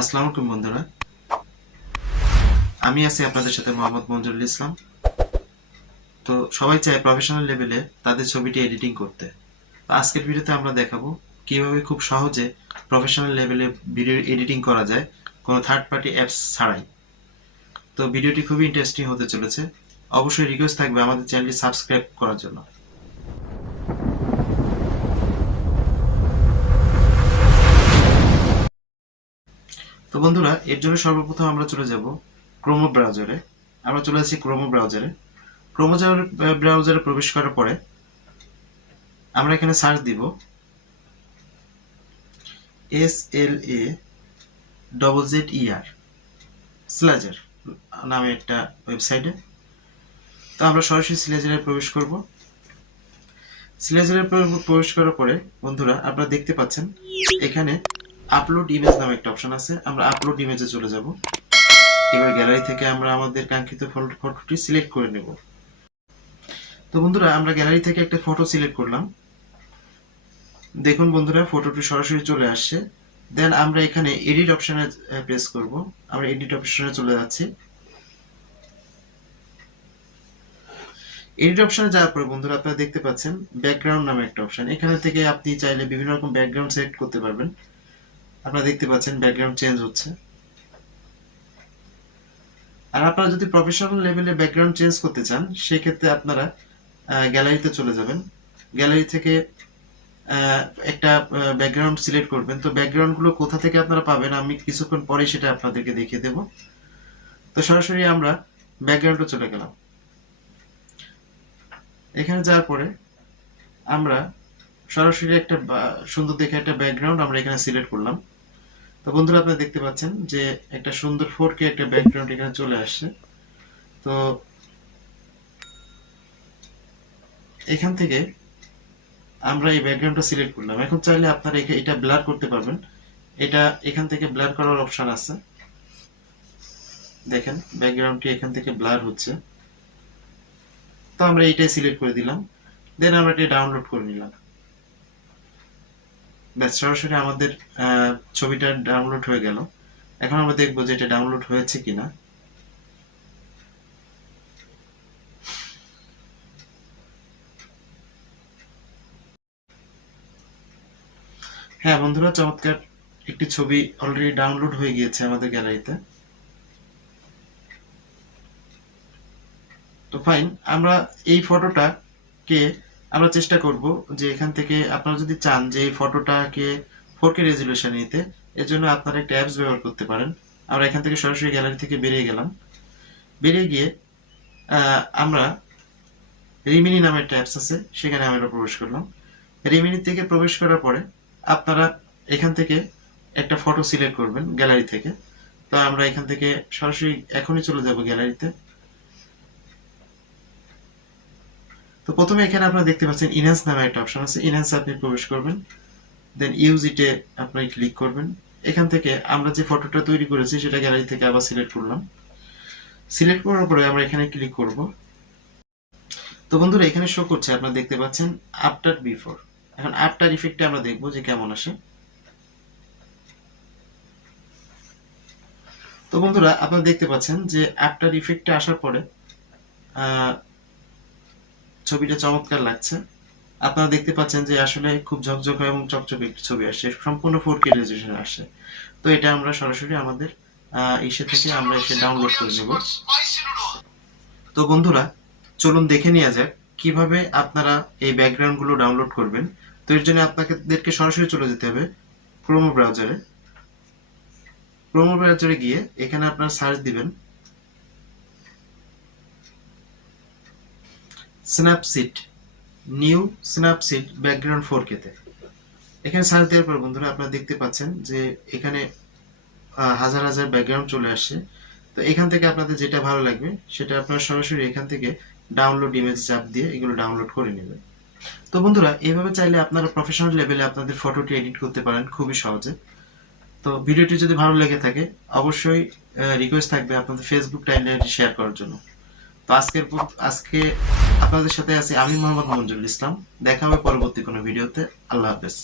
আসসালামু আলাইকুম বন্ধুরা, আমি আছি আপনাদের সাথে মোহাম্মদ মঞ্জুরুল ইসলাম। তো সবাই চায় প্রফেশনাল লেভেলে তাদের ছবিটি এডিটিং করতে। তো আজকের ভিডিওতে আমরা দেখাবো কিভাবে খুব সহজে প্রফেশনাল লেভেলে ভিডিও এডিটিং করা যায় কোনো থার্ড পার্টি অ্যাপস ছাড়াই। তো ভিডিওটি খুবই ইন্টারেস্টিং হতে চলেছে। অবশ্যই রিকোয়েস্ট থাকবে আমাদের চ্যানেলটি সাবস্ক্রাইব করার জন্য। তো বন্ধুরা, এর জন্য সর্বপ্রথম আমরা চলে যাব ক্রোমো ব্রাউজারে। আমরা চলে আসছি ক্রোমো ব্রাউজারে। ক্রোমো ব্রাউজারে প্রবেশ করার পরে আমরা এখানে সার্চ দিব SLAZZER স্ল্যাজার নামে একটা ওয়েবসাইটে। তো আমরা সরাসরি স্ল্যাজারে প্রবেশ করব। স্ল্যাজারে প্রবেশ করার পরে বন্ধুরা আপনারা দেখতে পাচ্ছেন এখানে আপলোড ইমেজ নামে একটা অপশন আছে। আমরা আপলোড ইমেজে চলে যাব। এবার গ্যালারি থেকে আমরা আমাদের কাঙ্ক্ষিত ফটোটি সিলেক্ট করে নেব। তো বন্ধুরা, আমরা গ্যালারি থেকে একটা ফটো সিলেক্ট করলাম। দেখুন বন্ধুরা, ফটোটি সরাসরি চলে আসছে। দেন আমরা এখানে এডিট অপশনে প্রেস করব। আমরা এডিট অপশনে চলে যাচ্ছি। এডিট অপশনে যাওয়ার পরে বন্ধুরা আপনারা দেখতে পাচ্ছেন ব্যাকগ্রাউন্ড নামে একটা অপশন। এখানে থেকে আপনি চাইলে বিভিন্ন রকম ব্যাকগ্রাউন্ড সিলেক্ট করতে পারবেন। আপনারা দেখতে পাচ্ছেন ব্যাকগ্রাউন্ড চেঞ্জ হচ্ছে। আর আপনারা যদি প্রফেশনাল লেভেলে ব্যাকগ্রাউন্ড চেঞ্জ করতে চান সেক্ষেত্রে আপনারা গ্যালারিতে চলে যাবেন। গ্যালারি থেকে একটা ব্যাকগ্রাউন্ড সিলেক্ট করবেন। তো ব্যাকগ্রাউন্ডগুলো কোথা থেকে আপনারা পাবেন আমি কিছুক্ষণ পরেই সেটা আপনাদেরকে দেখিয়ে দেব। তো সরাসরি আমরা ব্যাকগ্রাউন্ডে চলে গেলাম। এখানে যাওয়ার পরে আমরা সরাসরি একটা সুন্দর দেখে একটা ব্যাকগ্রাউন্ড আমরা এখানে সিলেক্ট করলাম। তো বন্ধুরা আপনারা দেখতে পাচ্ছেন যে একটা সুন্দর 4K একটা ব্যাকগ্রাউন্ড এখানে চলে আসছে। তো এখান থেকে আমরা এই ব্যাকগ্রাউন্ডটা সিলেক্ট করলাম। এখন চাইলে আপনারা এটা ব্লার করতে পারবেন। এটা এখান থেকে ব্লার করার অপশন আছে। দেখেন ব্যাকগ্রাউন্ডটি এখান থেকে ব্লার হচ্ছে। তো আমরা এইটাই সিলেক্ট করে দিলাম। দেন আমরা এটা ডাউনলোড করে নিলাম। ব্যাস, সরাসরি আমাদের ছবিটা ডাউনলোড হয়ে গেল। এখন আমরা দেখবো যে এটা ডাউনলোড হয়েছে কিনা। হ্যাঁ বন্ধুরা, চমৎকার একটি ছবি অলরেডি ডাউনলোড হয়ে গিয়েছে আমাদের গ্যালারিতে। তো ফাইন, আমরা এই ফটোটাকে আমরা চেষ্টা করব যে এখান থেকে আপনারা যদি চান যে এই ফটোটাকে 4K রেজুলেশন নিতে, এর জন্য আপনারা একটা অ্যাপস ব্যবহার করতে পারেন। আমরা এখান থেকে সরাসরি গ্যালারি থেকে বেরিয়ে গেলাম। বেরিয়ে গিয়ে আমরা রিমিনি নামে একটা অ্যাপস আছে, সেখানে আমরা প্রবেশ করলাম। রিমিনি থেকে প্রবেশ করার পরে আপনারা এখান থেকে একটা ফটো সিলেক্ট করবেন গ্যালারি থেকে। তো আমরা এখান থেকে সরাসরি এখনই চলে যাব গ্যালারিতে। তো প্রথমে এখানে আপনারা দেখতে পাচ্ছেন ইনহ্যান্স নামে একটা অপশন আছে। ইনহ্যান্স আপনি প্রবেশ করবেন। দেন ইউজ ইটে আপনি ক্লিক করবেন। এখান থেকে আমরা যে ফটোটা তৈরি করেছি সেটা গ্যালারি থেকে আবার সিলেক্ট করলাম। সিলেক্ট করার পরে আমরা এখানে ক্লিক করব। তো বন্ধুরা, এখানে শো করছে আপনারা দেখতে পাচ্ছেন আফটার বিফোর। এখন আফটার ইফেক্টে আমরা দেখব যে কেমন আসে। তো বন্ধুরা আপনারা দেখতে পাচ্ছেন যে আফটার ইফেক্টে আসার পরে ছবিটা চমৎকার লাগছে। আপনারা দেখতে পাচ্ছেন যে আসলে খুব ঝকঝকে এবং চকচকে একটি ছবি আসছে, সম্পূর্ণ 4K রেজুলেশন আসছে। তো এটা আমরা সরাসরি আমাদের ইসে থেকে আমরা এসে ডাউনলোড করে নেব। তো বন্ধুরা চলুন দেখে নেওয়া যাক কিভাবে আপনারা এই ব্যাকগ্রাউন্ডগুলো ডাউনলোড করবেন। তো এর জন্য আপনাদেরকে সরাসরি চলে যেতে হবে ক্রোমো ব্রাউজারে। ক্রোমো ব্রাউজারে গিয়ে এখানে আপনারা সার্চ দিবেন Snapseed, new Snapseed background 4K তে। এখানে সার্চ দেওয়ার পর বন্ধুরা আপনারা দেখতে পাচ্ছেন যে এখানে হাজার হাজার ব্যাকগ্রাউন্ড চলে আসছে। তো এখান থেকে আপনাদের যেটা ভালো লাগবে সেটা আপনারা সরাসরি এখান থেকে ডাউনলোড ইমেজ চাপ দিয়ে এগুলো ডাউনলোড করে নেবেন। তো বন্ধুরা, এইভাবে চাইলে আপনারা প্রফেশনাল লেভেলে আপনাদের ফটোটি এডিট করতে পারেন খুবই সহজে। তো ভিডিওটি যদি ভালো লেগে থাকে অবশ্যই রিকোয়েস্ট থাকবে আপনাদের ফেসবুক টাইমলাইনে শেয়ার করার জন্য। তো আজকে আপনাদের সাথে আছি আমি মোহাম্মদ মঞ্জুরুল ইসলাম। দেখা হবে পরবর্তী কোনো ভিডিওতে। আল্লাহ হাফেজ।